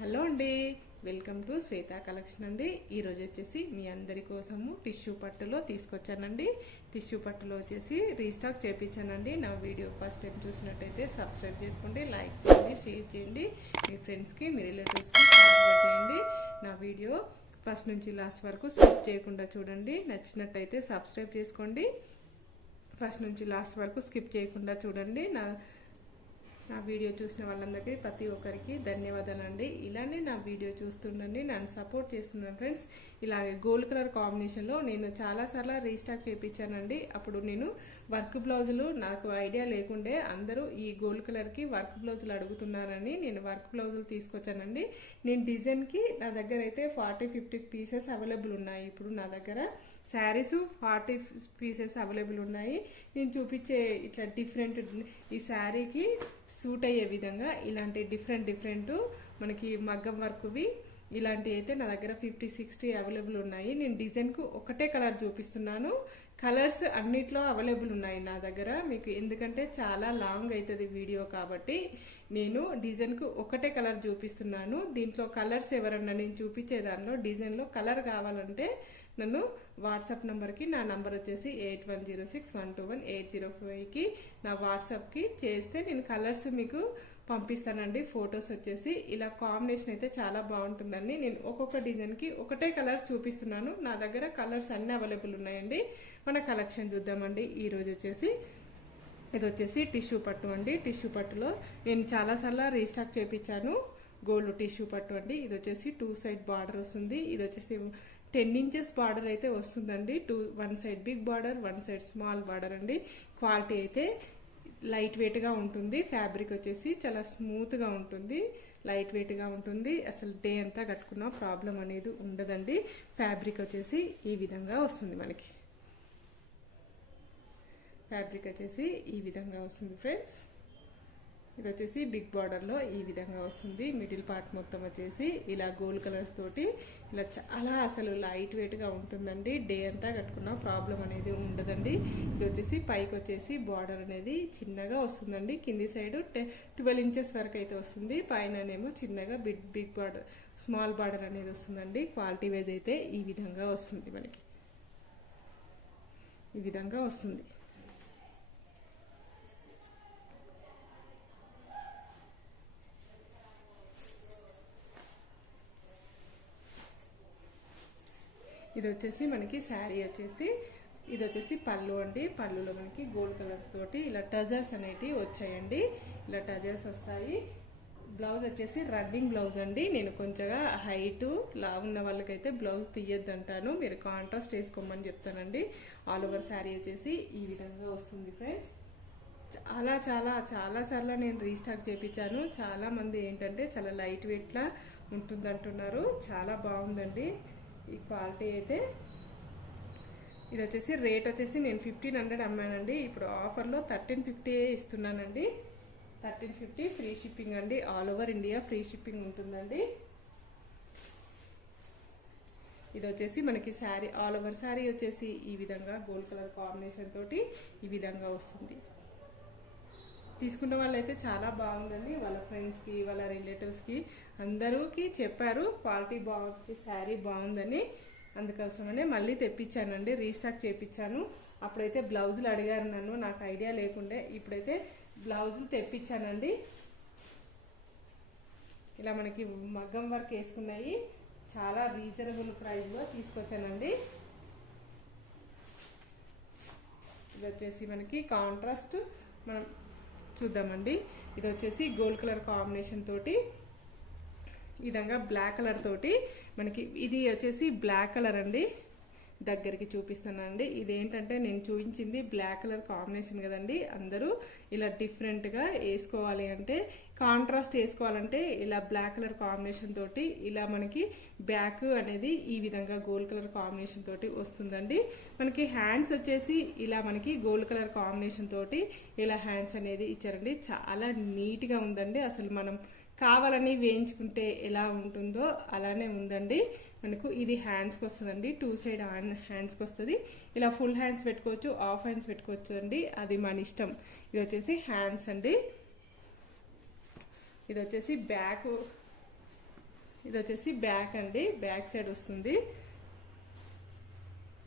Hello అండి, welcome to Shweta collection అండి. ఈరోజు వచ్చేసి మీ అందరి కోసము టిష్యూ పట్టులో తీసుకొచ్చానండి. టిష్యూ పట్టులో వచ్చేసి రీస్టాక్ చేయించానండి. నా వీడియో ఫస్ట్ టైం చూసినట్టయితే సబ్స్క్రైబ్ చేసుకోండి, లైక్ చేయండి, షేర్ చేయండి, మీ ఫ్రెండ్స్కి మీ రిలేటివ్స్కి ఫార్వర్డ్ చేయండి. నా వీడియో ఫస్ట్ నుంచి లాస్ట్ వరకు స్కిప్ చేయకుండా చూడండి. నచ్చినట్టయితే సబ్స్క్రైబ్ చేసుకోండి. ఫస్ట్ నుంచి లాస్ట్ వరకు స్కిప్ చేయకుండా చూడండి. నా వీడియో చూసిన వాళ్ళందరికీ ప్రతి ఒక్కరికి ధన్యవాదాలండి. ఇలానే నా వీడియో చూస్తుండండి, నన్ను సపోర్ట్ చేస్తున్నాను ఫ్రెండ్స్. ఇలాగే గోల్డ్ కలర్ కాంబినేషన్లో నేను చాలాసార్లు రీస్టాక్ చేయించానండి. అప్పుడు నేను వర్క్ బ్లౌజులు నాకు ఐడియా లేకుండే అందరూ ఈ గోల్డ్ కలర్కి వర్క్ బ్లౌజులు అడుగుతున్నారని నేను వర్క్ బ్లౌజులు తీసుకొచ్చానండి. నేను డిజైన్కి నా దగ్గర అయితే 40-50 పీసెస్ అవైలబుల్ ఉన్నాయి. ఇప్పుడు నా దగ్గర శారీస్ 40 పీసెస్ అవైలబుల్ ఉన్నాయి. నేను చూపించే ఇట్లా డిఫరెంట్ ఈ శారీకి సూట్ అయ్యే విధంగా ఇలాంటి డిఫరెంట్ మనకి మగ్గం వర్క్వి ఇలాంటివి అయితే నా దగ్గర 50-60 అవైలబుల్ ఉన్నాయి. నేను డిజైన్కు ఒకటే కలర్ చూపిస్తున్నాను. కలర్స్ అన్నిట్లో అవైలబుల్ ఉన్నాయి నా దగ్గర. మీకు ఎందుకంటే చాలా లాంగ్ అవుతుంది వీడియో కాబట్టి నేను డిజైన్కు ఒకటే కలర్ చూపిస్తున్నాను. దీంట్లో కలర్స్ ఎవరన్నా నేను చూపించే దానిలో డిజైన్లో కలర్ కావాలంటే నన్ను వాట్సాప్ నెంబర్కి, నా నంబర్ వచ్చేసి 8106121805కి నా వాట్సాప్కి చేస్తే నేను కలర్స్ మీకు పంపిస్తానండి. ఫొటోస్ వచ్చేసి ఇలా కాంబినేషన్ అయితే చాలా బాగుంటుందండి. నేను ఒక్కొక్క డిజైన్కి ఒకటే కలర్ చూపిస్తున్నాను. నా దగ్గర కలర్స్ అన్నీ అవైలబుల్ ఉన్నాయండి. మన కలెక్షన్ చూద్దామండి. ఈరోజు వచ్చేసి ఇది వచ్చేసి టిష్యూ పట్టు అండి. టిష్యూ పట్టులో నేను చాలాసార్లు రీస్టాక్ చేయించాను. గోల్డ్ టిష్యూ పట్టు అండి. ఇది వచ్చేసి 2 సైడ్ బార్డర్ వస్తుంది. ఇది వచ్చేసి 10 ఇంచెస్ బార్డర్ అయితే వస్తుందండి. 1 side big border, 1 side small border అండి. క్వాలిటీ అయితే లైట్ వెయిట్గా ఉంటుంది. ఫ్యాబ్రిక్ వచ్చేసి చాలా స్మూత్గా ఉంటుంది, లైట్ వెయిట్గా ఉంటుంది. అసలు డే అంతా కట్టుకున్న ప్రాబ్లం అనేది ఉండదండి. ఫ్యాబ్రిక్ వచ్చేసి ఈ విధంగా వస్తుంది. మనకి ఫ్యాబ్రిక్ వచ్చేసి ఈ విధంగా వస్తుంది ఫ్రెండ్స్. ఇది వచ్చేసి బిగ్ బార్డర్లో ఈ విధంగా వస్తుంది. మిడిల్ పార్ట్ మొత్తం వచ్చేసి ఇలా గోల్డ్ కలర్స్ తోటి ఇలా చాలా అసలు లైట్ వెయిట్గా ఉంటుందండి. డే అంతా కట్టుకున్న ప్రాబ్లం అనేది ఉండదండి. ఇది వచ్చేసి పైకి వచ్చేసి బార్డర్ అనేది చిన్నగా వస్తుందండి. కింది సైడ్ 12 ఇంచెస్ వరకు అయితే వస్తుంది. పైననేమో చిన్నగా బిగ్ బార్డర్, స్మాల్ బార్డర్ అనేది వస్తుందండి. క్వాలిటీ వైజ్ అయితే ఈ విధంగా వస్తుంది. మనకి ఈ విధంగా వస్తుంది. ఇది వచ్చేసి మనకి శారీ వచ్చేసి ఇది వచ్చేసి పళ్ళు అండి. పళ్ళులో మనకి గోల్డ్ కలర్స్ తోటి ఇలా టజర్స్ అనేటివి వచ్చాయండి. ఇలా టజర్స్ వస్తాయి. బ్లౌజ్ వచ్చేసి రన్నింగ్ బ్లౌజ్ అండి. నేను కొంచెంగా హైటు లా ఉన్న వాళ్ళకైతే బ్లౌజ్ తీయద్దు అంటాను. మీరు కాంట్రాస్ట్ వేసుకోమని చెప్తానండి. ఆల్ ఓవర్ శారీ వచ్చేసి ఈ విధంగా వస్తుంది ఫ్రెండ్స్. చాలా సార్లు నేను రీస్టాక్ చేయించాను. చాలా మంది ఏంటంటే చాలా లైట్ వెయిట్లా ఉంటుంది అంటున్నారు. చాలా బాగుందండి ఈ క్వాలిటీ అయితే. ఇది వచ్చేసి రేట్ వచ్చేసి నేను 1500 అమ్మానండి. ఇప్పుడు ఆఫర్లో 1350 ఇస్తున్నానండి. 1350 ఫ్రీ షిప్పింగ్ అండి. All over India free shipping ఉంటుందండి. ఇది వచ్చేసి మనకి శారీ ఆల్ ఓవర్ శారీ వచ్చేసి ఈ విధంగా గోల్డ్ కలర్ కాంబినేషన్ తోటి ఈ విధంగా వస్తుంది. తీసుకున్న వాళ్ళైతే చాలా బాగుందండి. వాళ్ళ ఫ్రెండ్స్కి, వాళ్ళ రిలేటివ్స్కి అందరూకి చెప్పారు క్వాలిటీ బాగుంది, శారీ బాగుందని. అందుకోసమనే మళ్ళీ తెప్పించానండి, రీస్టాక్ చేయించాను. అప్పుడైతే బ్లౌజులు అడిగారు నన్ను, నాకు ఐడియా లేకుండే. ఇప్పుడైతే బ్లౌజులు తెప్పించానండి. ఇలా మనకి మగ్గం వర్క్ వేసుకున్నాయి. చాలా రీజనబుల్ ప్రైస్లో తీసుకొచ్చానండి. ఇది వచ్చేసి మనకి కాంట్రాస్ట్ మనం చూద్దామండి. ఇది వచ్చేసి గోల్డ్ కలర్ కాంబినేషన్ తోటి ఈ విధంగా బ్లాక్ కలర్ తోటి మనకి ఇది వచ్చేసి బ్లాక్ కలర్ అండి. దగ్గరికి చూపిస్తానండి. ఇదేంటంటే నేను చూపించింది బ్లాక్ కలర్ కాంబినేషన్ కదండి. అందరూ ఇలా డిఫరెంట్గా వేసుకోవాలి అంటే, కాంట్రాస్ట్ వేసుకోవాలంటే ఇలా బ్లాక్ కలర్ కాంబినేషన్ తోటి ఇలా మనకి బ్యాక్ అనేది ఈ విధంగా గోల్డ్ కలర్ కాంబినేషన్ తోటి వస్తుందండి. మనకి హ్యాండ్స్ వచ్చేసి ఇలా మనకి గోల్డ్ కలర్ కాంబినేషన్ తోటి ఇలా హ్యాండ్స్ అనేది ఇచ్చారండి. చాలా నీట్గా ఉందండి. అసలు మనం కావాలని వేయించుకుంటే ఎలా ఉంటుందో అలానే ఉందండి. మనకు ఇది హ్యాండ్స్కి వస్తుందండి. 2 సైడ్ హ్యాండ్స్కి వస్తుంది. ఇలా ఫుల్ హ్యాండ్స్ పెట్టుకోవచ్చు, హాఫ్ హ్యాండ్స్ పెట్టుకోవచ్చు అండి. అది మన ఇష్టం. ఇది వచ్చేసి హ్యాండ్స్ అండి. ఇది వచ్చేసి బ్యాక్ ఇది వచ్చేసి బ్యాక్ అండి, బ్యాక్ సైడ్ వస్తుంది.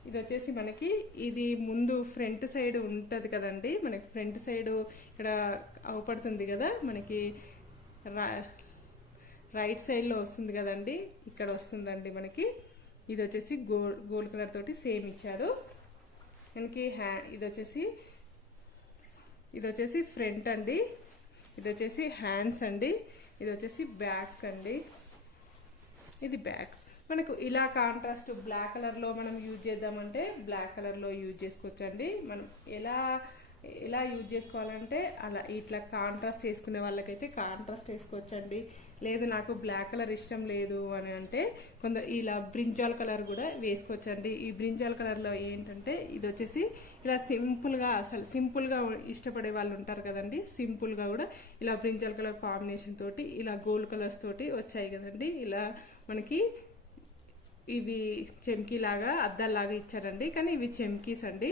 ఇది వచ్చేసి మనకి ఇది ముందు ఫ్రంట్ సైడ్ ఉంటుంది కదండి, మనకి ఫ్రంట్ సైడ్ ఇక్కడ అవపడుతుంది కదా, మనకి రైట్ సైడ్లో వస్తుంది కదండి, ఇక్కడ వస్తుందండి మనకి. ఇది వచ్చేసి గోల్డ్ కలర్ తోటి సేమ్ ఇచ్చారు మనకి. ఇది వచ్చేసి ఫ్రంట్ అండి, ఇది వచ్చేసి హ్యాండ్స్ అండి, ఇది వచ్చేసి బ్యాక్ అండి. ఇది బ్యాక్. మనకు ఇలా కాంట్రాస్ట్ బ్లాక్ కలర్లో మనం యూజ్ చేద్దామంటే బ్లాక్ కలర్లో యూజ్ చేసుకోవచ్చండి. మనం ఎలా యూజ్ చేసుకోవాలంటే అలా ఇట్లా కాంట్రాస్ట్ వేసుకునే వాళ్ళకైతే కాంట్రాస్ట్ వేసుకోవచ్చండి. లేదు నాకు బ్లాక్ కలర్ ఇష్టం లేదు అని అంటే కొందరు ఇలా బ్రింజాల్ కలర్ కూడా వేసుకోవచ్చండి. ఈ బ్రింజాల్ కలర్లో ఏంటంటే ఇది వచ్చేసి ఇలా సింపుల్గా, అసలు సింపుల్గా ఇష్టపడే వాళ్ళు ఉంటారు కదండి, సింపుల్గా కూడా ఇలా బ్రింజాల్ కలర్ కాంబినేషన్ తోటి ఇలా గోల్డ్ కలర్స్ తోటి వచ్చాయి కదండి. ఇలా మనకి ఇవి చెమ్కీ లాగా అద్దాల్లాగా ఇచ్చారండి, కానీ ఇవి చెమ్కీస్ అండి,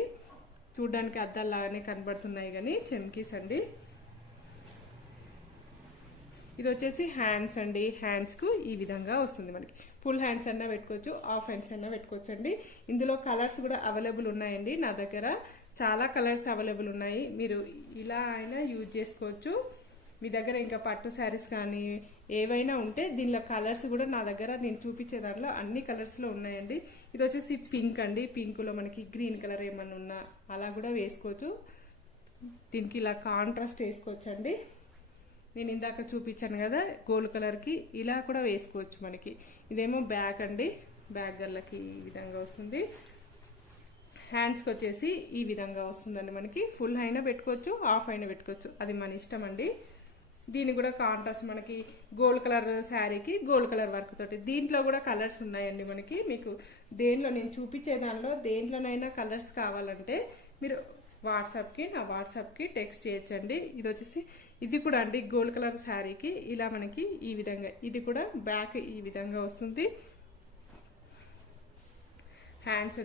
చూడ్డానికి అద్దాల్లాగానే కనబడుతున్నాయి కానీ చెమ్కీస్ అండి. ఇది వచ్చేసి హ్యాండ్స్ అండి, హ్యాండ్స్కు ఈ విధంగా వస్తుంది మనకి. ఫుల్ హ్యాండ్స్ అన్నా పెట్టుకోవచ్చు, హాఫ్ హ్యాండ్స్ అన్నా పెట్టుకోవచ్చు అండి. ఇందులో కలర్స్ కూడా అవైలబుల్ ఉన్నాయండి, నా దగ్గర చాలా కలర్స్ అవైలబుల్ ఉన్నాయి. మీరు ఇలా అయినా యూజ్ చేసుకోవచ్చు. మీ దగ్గర ఇంకా పట్టు శారీస్ కానీ ఏవైనా ఉంటే దీనిలో కలర్స్ కూడా నా దగ్గర నేను చూపించే దాంట్లో అన్ని కలర్స్లో ఉన్నాయండి. ఇది వచ్చేసి పింక్ అండి, పింక్లో మనకి గ్రీన్ కలర్ ఏమన్నా ఉన్నా అలా కూడా వేసుకోవచ్చు. దీనికి ఇలా కాంట్రాస్ట్ వేసుకోవచ్చు అండి. నేను ఇందాక చూపించాను కదా గోల్డ్ కలర్కి, ఇలా కూడా వేసుకోవచ్చు మనకి. ఇదేమో బ్యాక్ అండి, బ్యాక్ గల్లకి ఈ విధంగా వస్తుంది. హ్యాండ్స్కి వచ్చేసి ఈ విధంగా వస్తుందండి మనకి. ఫుల్ అయినా పెట్టుకోవచ్చు, హాఫ్ అయినా పెట్టుకోవచ్చు, అది మన ఇష్టం అండి. దీని కూడా కాంట్రాస్ట్ మనకి గోల్డ్ కలర్ శారీకి గోల్డ్ కలర్ వర్క్ తోటి. దీంట్లో కూడా కలర్స్ ఉన్నాయండి మనకి. మీకు దేంట్లో నేను చూపించే దానిలో దేంట్లోనైనా కలర్స్ కావాలంటే మీరు నా వాట్సాప్కి టెక్స్ట్ చేయొచ్చండి. ఇది వచ్చేసి ఇది కూడా అండి గోల్డ్ కలర్ శారీకి ఇలా మనకి ఈ విధంగా, ఇది కూడా బ్యాక్ ఈ విధంగా వస్తుంది. హ్యాండ్స్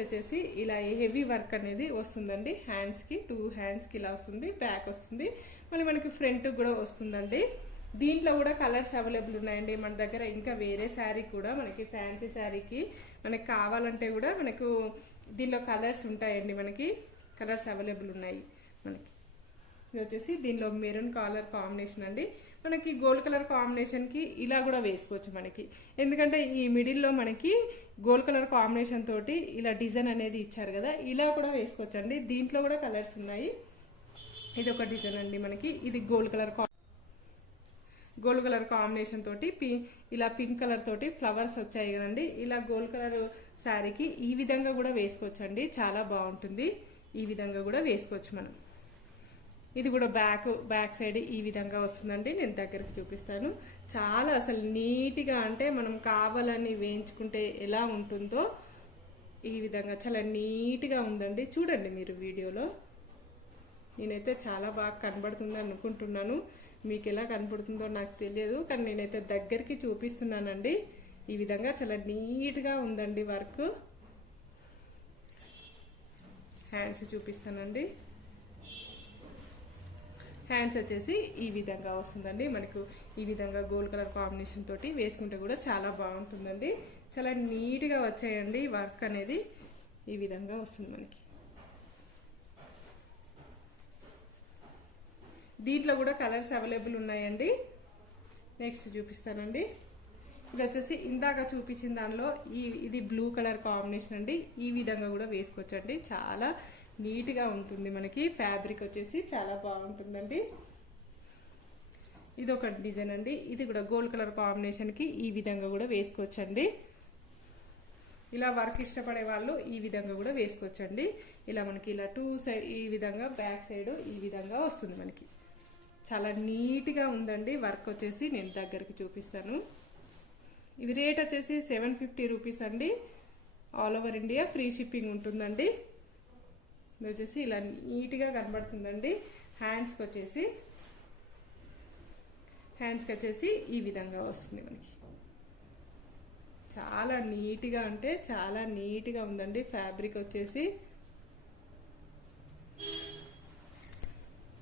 వచ్చేసి ఇలా హెవీ వర్క్ అనేది వస్తుందండి. హ్యాండ్స్కి 2 హ్యాండ్స్కి ఇలా వస్తుంది, బ్యాక్ వస్తుంది, మళ్ళీ మనకి ఫ్రంట్ కూడా వస్తుందండి. దీంట్లో కూడా కలర్స్ అవైలబుల్ ఉన్నాయండి మన దగ్గర. ఇంకా వేరే శారీ కూడా మనకి ఫ్యాన్సీ శారీకి మనకి కావాలంటే కూడా మనకు దీనిలో కలర్స్ ఉంటాయండి, మనకి కలర్స్ అవైలబుల్ ఉన్నాయి మనకి. ఇది వచ్చేసి దీనిలో మెరూన్ కలర్ కాంబినేషన్ అండి, మనకి గోల్డ్ కలర్ కాంబినేషన్కి ఇలా కూడా వేసుకోవచ్చు మనకి. ఎందుకంటే ఈ మిడిల్లో మనకి గోల్డ్ కలర్ కాంబినేషన్ తోటి ఇలా డిజైన్ అనేది ఇచ్చారు కదా, ఇలా కూడా వేసుకోవచ్చు అండి. దీంట్లో కూడా కలర్స్ ఉన్నాయి. ఇది ఒక డిజైన్ అండి మనకి. ఇది గోల్డ్ కలర్ కాంబినేషన్ తోటి ఇలా పింక్ కలర్ తోటి ఫ్లవర్స్ వచ్చాయి కదండి. ఇలా గోల్డ్ కలర్ శారీకి ఈ విధంగా కూడా వేసుకోవచ్చు అండి, చాలా బాగుంటుంది. ఈ విధంగా కూడా వేసుకోవచ్చు మనం. ఇది కూడా బ్యాక్ సైడ్ ఈ విధంగా వస్తుందండి. నేను దగ్గరికి చూపిస్తాను. చాలా అసలు నీట్గా, అంటే మనం కావాలని వేయించుకుంటే ఎలా ఉంటుందో ఈ విధంగా చాలా నీట్గా ఉందండి. చూడండి మీరు వీడియోలో. నేనైతే చాలా బాగా కనబడుతుంది అనుకుంటున్నాను, మీకు ఎలా కనబడుతుందో నాకు తెలియదు, కానీ నేనైతే దగ్గరికి చూపిస్తున్నానండి. ఈ విధంగా చాలా నీట్గా ఉందండి వర్క్. హ్యాండ్స్ చూపిస్తానండి. హ్యాండ్స్ వచ్చేసి ఈ విధంగా వస్తుందండి మనకు. ఈ విధంగా గోల్డ్ కలర్ కాంబినేషన్ తోటి వేసుకుంటే కూడా చాలా బాగుంటుందండి. చాలా నీట్గా వచ్చాయండి వర్క్ అనేది. ఈ విధంగా వస్తుంది మనకి. దీంట్లో కూడా కలర్స్ అవైలబుల్ ఉన్నాయండి. నెక్స్ట్ చూపిస్తానండి. ఇది వచ్చేసి ఇందాక చూపించిన దానిలో ఇది బ్లూ కలర్ కాంబినేషన్ అండి. ఈ విధంగా కూడా వేసుకోవచ్చండి, చాలా నీట్గా ఉంటుంది మనకి. ఫ్యాబ్రిక్ వచ్చేసి చాలా బాగుంటుందండి. ఇది ఒక డిజైన్ అండి. ఇది కూడా గోల్డ్ కలర్ కాంబినేషన్కి ఈ విధంగా కూడా వేసుకోవచ్చండి. ఇలా వర్క్ ఇష్టపడే వాళ్ళు ఈ విధంగా కూడా వేసుకోవచ్చండి. ఇలా మనకి ఇలా 2 సైడ్ ఈ విధంగా, బ్యాక్ సైడ్ ఈ విధంగా వస్తుంది మనకి. చాలా నీట్గా ఉందండి వర్క్ వచ్చేసి. నేను దగ్గరికి చూపిస్తాను. ఇది రేట్ వచ్చేసి 750 రూపీస్ అండి. All over India free shipping ఉంటుందండి. ఇది వచ్చేసి ఇలా నీట్గా కనబడుతుందండి. హ్యాండ్స్కి వచ్చేసి ఈ విధంగా వస్తుంది మనకి. చాలా నీట్గా, అంటే చాలా నీట్గా ఉందండి ఫ్యాబ్రిక్ వచ్చేసి.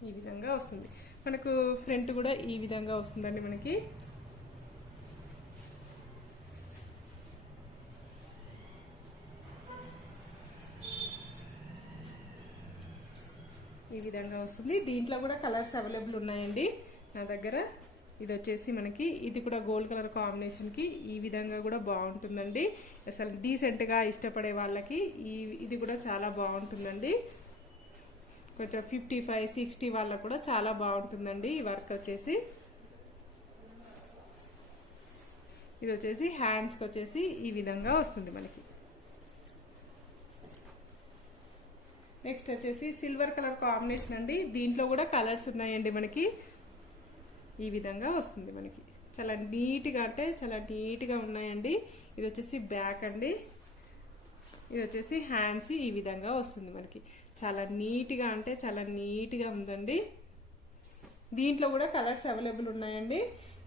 ఈ విధంగా వస్తుంది. మనకు ఫ్రంట్ కూడా ఈ విధంగా వస్తుందండి మనకి. ఈ విధంగా వస్తుంది. దీంట్లో కూడా కలర్స్ అవైలబుల్ ఉన్నాయండి నా దగ్గర. ఇది వచ్చేసి మనకి ఇది కూడా గోల్డ్ కలర్ కాంబినేషన్కి ఈ విధంగా కూడా బాగుంటుందండి. అసలు డీసెంట్గా ఇష్టపడే వాళ్ళకి ఇది కూడా చాలా బాగుంటుందండి. కొంచెం 55, 60 వాళ్ళకు కూడా చాలా బాగుంటుందండి ఈ వర్క్ వచ్చేసి. ఇది వచ్చేసి హ్యాండ్స్కి వచ్చేసి ఈ విధంగా వస్తుంది మనకి. నెక్స్ట్ వచ్చేసి సిల్వర్ కలర్ కాంబినేషన్ అండి. దీంట్లో కూడా కలర్స్ ఉన్నాయండి మనకి. ఈ విధంగా వస్తుంది మనకి. చాలా నీట్గా అంటే చాలా నీట్గా ఉన్నాయండి. ఇది వచ్చేసి బ్యాక్ అండి. ఇది వచ్చేసి హ్యాండ్స్ ఈ విధంగా వస్తుంది మనకి. చాలా నీట్గా అంటే చాలా నీట్గా ఉందండి. దీంట్లో కూడా కలర్స్ అవైలబుల్ ఉన్నాయండి.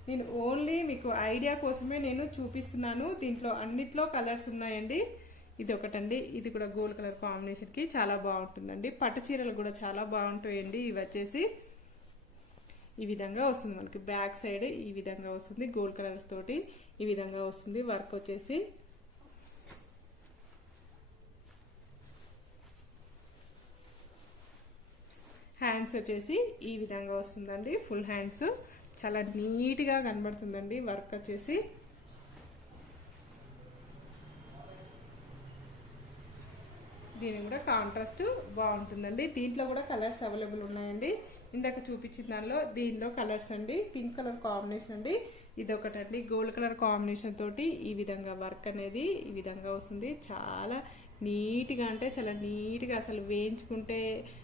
నేను ఓన్లీ మీకు ఐడియా కోసమే నేను చూపిస్తున్నాను. దీంట్లో అన్నిట్లో కలర్స్ ఉన్నాయండి. ఇది ఒకటండి. ఇది కూడా గోల్డ్ కలర్ కాంబినేషన్కి చాలా బాగుంటుందండి. పట్టు చీరలు కూడా చాలా బాగుంటాయండి. ఇవి వచ్చేసి ఈ విధంగా వస్తుంది మనకి. బ్యాక్ సైడ్ ఈ విధంగా వస్తుంది. గోల్డ్ కలర్స్ తోటి ఈ విధంగా వస్తుంది వర్క్ వచ్చేసి. హ్యాండ్స్ వచ్చేసి ఈ విధంగా వస్తుందండి. ఫుల్ హ్యాండ్స్ చాలా నీట్గా కనబడుతుందండి వర్క్ వచ్చేసి. దీని కూడా కాంట్రాస్ట్ బాగుంటుందండి. దీంట్లో కూడా కలర్స్ అవైలబుల్ ఉన్నాయండి. ఇందాక చూపించిన దానిలో దీనిలో కలర్స్ అండి. పింక్ కలర్ కాంబినేషన్ అండి. ఇదొకటండి గోల్డ్ కలర్ కాంబినేషన్ తోటి ఈ విధంగా వర్క్ అనేది ఈ విధంగా వస్తుంది. చాలా నీట్గా అంటే చాలా నీట్గా, అసలు వేయించుకుంటే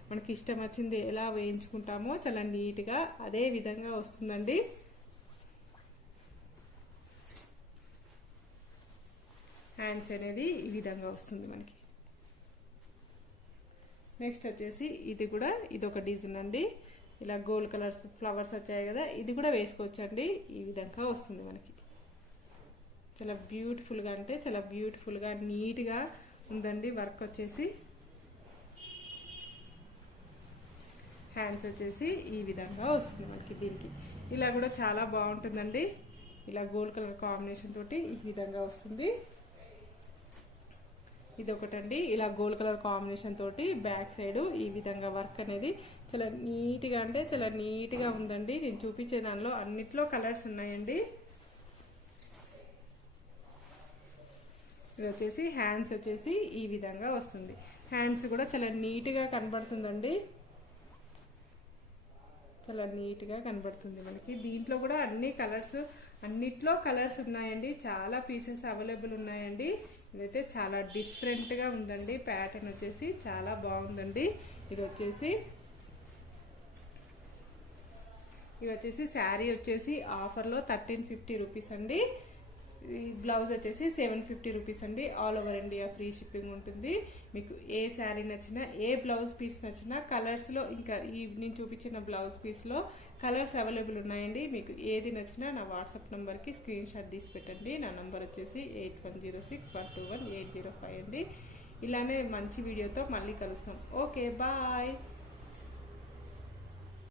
మనకి ఇష్టం వచ్చింది ఎలా వేయించుకుంటామో చాలా నీట్గా అదే విధంగా వస్తుందండి. హ్యాండ్స్ అనేది ఈ విధంగా వస్తుంది మనకి. నెక్స్ట్ వచ్చేసి ఇది కూడా ఇదొక డిజైన్ అండి. ఇలా గోల్డ్ కలర్స్ ఫ్లవర్స్ వచ్చాయి కదా, ఇది కూడా వేసుకోవచ్చండి. ఈ విధంగా వస్తుంది మనకి. చాలా బ్యూటిఫుల్గా అంటే చాలా బ్యూటిఫుల్గా నీట్గా ఉందండి వర్క్ వచ్చేసి. హ్యాండ్స్ వచ్చేసి ఈ విధంగా వస్తుంది మనకి. దీనికి ఇలా కూడా చాలా బాగుంటుందండి. ఇలా గోల్డ్ కలర్ కాంబినేషన్ తోటి ఈ విధంగా వస్తుంది. ఇది ఒకటండి. ఇలా గోల్డ్ కలర్ కాంబినేషన్ తోటి బ్యాక్ సైడ్ ఈ విధంగా వర్క్ అనేది చాలా నీట్గా అంటే చాలా నీట్గా ఉందండి. నేను చూపించే దానిలో అన్నిట్లో కలర్స్ ఉన్నాయండి. ఇది వచ్చేసి హ్యాండ్స్ వచ్చేసి ఈ విధంగా వస్తుంది. హ్యాండ్స్ కూడా చాలా నీట్గా కనబడుతుందండి. చాలా నీట్గా కనబడుతుంది మనకి. దీంట్లో కూడా అన్నిట్లో కలర్స్ ఉన్నాయండి. చాలా పీసెస్ అవైలబుల్ ఉన్నాయండి. ఇదైతే చాలా డిఫరెంట్గా ఉందండి. ప్యాటర్న్ వచ్చేసి చాలా బాగుందండి. ఇది వచ్చేసి శారీ వచ్చేసి ఆఫర్లో 1350 రూపీస్ అండి. ఈ బ్లౌజ్ వచ్చేసి 750 రూపీస్ అండి. All over India free shipping ఉంటుంది. మీకు ఏ శారీ నచ్చినా ఏ బ్లౌజ్ పీస్ నచ్చినా కలర్స్లో ఇంకా నేను చూపించిన బ్లౌజ్ పీస్లో కలర్స్ అవైలబుల్ ఉన్నాయండి. మీకు ఏది నచ్చినా నా వాట్సాప్ నెంబర్కి స్క్రీన్ షాట్ తీసి పెట్టండి. నా నెంబర్ వచ్చేసి 8106121805 అండి. ఇలానే మంచి వీడియోతో మళ్ళీ కలుస్తాం. Okay bye.